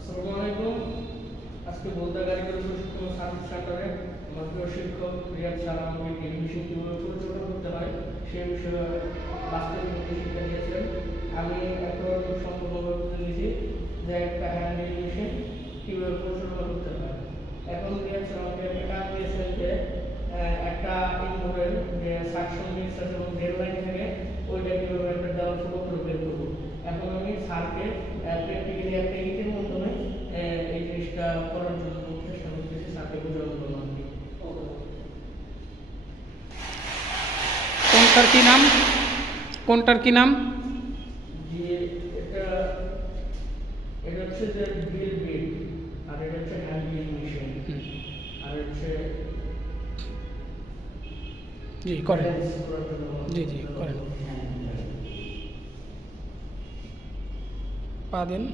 আসসালামু আলাইকুম। আজকে বোলদা কারিগরি প্রশিক্ষণ সার্ভিস সেন্টারে আমার প্রিয় শিক্ষক রিয়াদ স্যার আমাকে টেলিভিশন কীভাবে পরিচালনা করতে হয় সেই বিষয়ে বাস্তবিক শিক্ষা দিয়েছিলেন। আমি এখন সম্পূর্ণভাবে বুঝে নিয়েছি যে একটা হ্যান্ড মেশিন কীভাবে পরিচালনা করতে হয়। এখন রিয়াদ স্যার আমাকে একটা কাজ দিয়েছেন যে একটা ইনডোরের যে সাকশন নিঃশ্বাস এবং ডেড লাইন থাকে ওইটা কীভাবে একটা দেওয়াল সমগ্র বের করবো। এখন আমি স্যারকে প্র্যাকটিক্যালি একটা ইটের মাধ্যমে এই জিনিসটা করার জন্য চেষ্টা করতেছি, স্যারকে বোঝানোর জন্য আর কি। কোনটার কি নাম? কোনটার কি নাম? যে এটা এটা হচ্ছে যে ড্রিল বিট, আর এটা হচ্ছে হ্যান্ড ড্রিল মেশিন, আর হচ্ছে জি করেন, জি জি করেন, পা দেন।